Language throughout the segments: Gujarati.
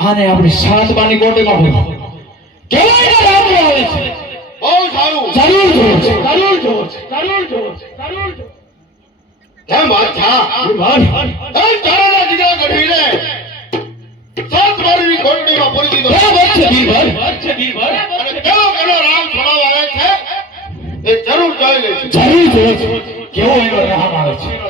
આને આપણી શાંતબાની કોટીમાં ભરો કેવાય ને રામ આવે છે? બહુ સારું. જરૂર છે. જરૂર જરૂર દીકરા ગઢવીને. સાત કોટડીમાં પૂરી દીધો છે. બીરબલ અને કેવો કેવો રામ છોડાવવા આવે છે એ જરૂર જોઈ જરૂર છે. કેવો એનો રામ આવે છે?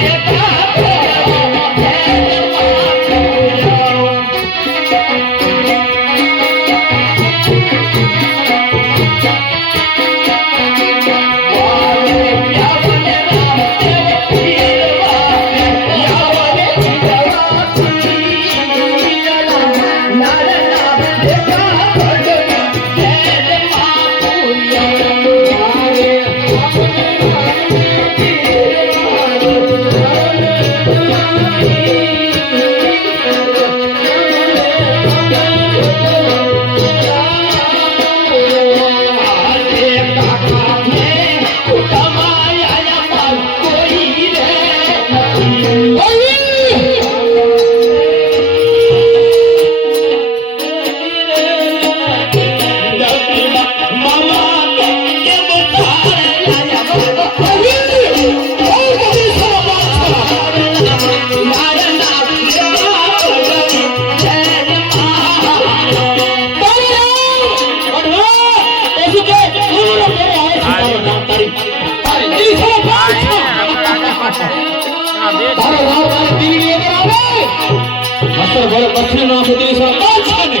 તારી પથરી નો સુધી સરકાર છે ને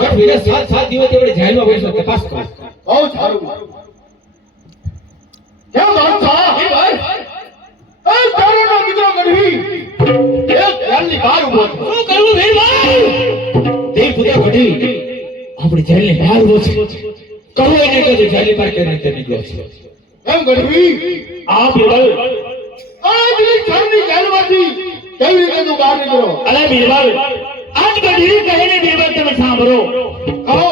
બાદશાહ સાત સાત દિવસ આપણે જેલમાં બેસો તપાસ કરો. બહુ સારું. કેમ બાદશાહ એ તારોનો દીકરો ગઢવી. એક ઘરની બહાર ઊભો છે. શું કરવું ભીરભાઈ દેવ પૂજા ઘડી આપણે જેલની બહાર ઊભો છે. કરવો એને કહો જેલની બહાર કેવી રીતે નીકળ્યો છે? એમ ગઢવી આ બિરબલ આ પેલી ઘરની જેલમાંથી કેવી રીતે તું બહાર નીકળ્યો અલે બિરબલ ती वटो हो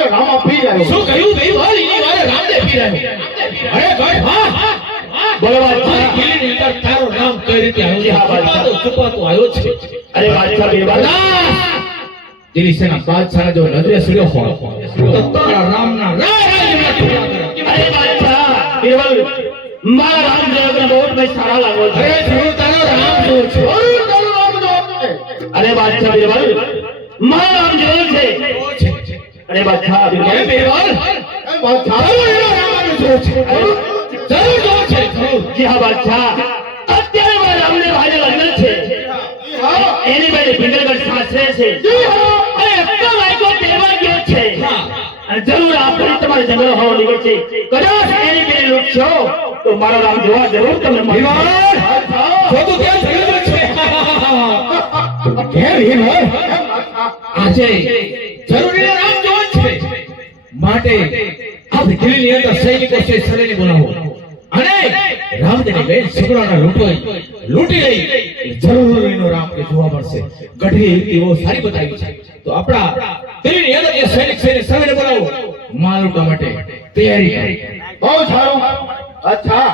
વારે રામા પી રહ્યો. શું કહ્યું ભાઈ? વાલ એની વારે રામદેવ પીરાયો અરે ભાઈ હા. બળવા ગીરની અંદર તારો નામ કઈ રીતે આવ્યો? છે છુપાતો છુપાતો આવ્યો છે. અરે બાદશાહ બે બિરબલ દિલ્હી સેના બાદશાહ જો નજરે સડ્યો હોય. તો તારા નામના અરે બાદશાહ બિરબલ મારા રામ જગતને બહુ ભાઈ સારા લાગો છે. અરે જો તારો રામ જો છે. તારું તારું નામ જો અરે બાદશાહ બિરબલ મારા રામ જેવું છે. અરે બધા બાદશાહ તારો એનો રામાનું જો છે. જરૂર જો છે. જી હા. બાદશાહ અત્યારે મારા રામને ભાજે લગ્ન છે. એની બાજુ પિંગલગઢ સાસરે છે. અને એટલો વાયકો તેવા ગયો છે. અને જરૂર આપણે તમારે જંગલ હોવો નીકળ છે. કદાચ એની પેલી લૂટશો તો મારો રામ જોવા જરૂર તમને બાદશાહ જો તું ત્યાં થયેલો છે. કેમ ભીમાલ આજે માટે આપણે દિલ્હીની અંદર સૈનિકો છે સરેને બોલાવો. અને રામદેવની બેન છોકરાના લૂંટોય લૂંટી લઈ જરૂર એનો રામ કે જોવા મળશે. ગઢી એવો સારી બતાવી છે. તો આપણા દિલ્હીની અંદર જે સૈનિક છે સરેને બોલાવો. માલ માટે તૈયારી કરી. બહુ સારું. અચ્છા.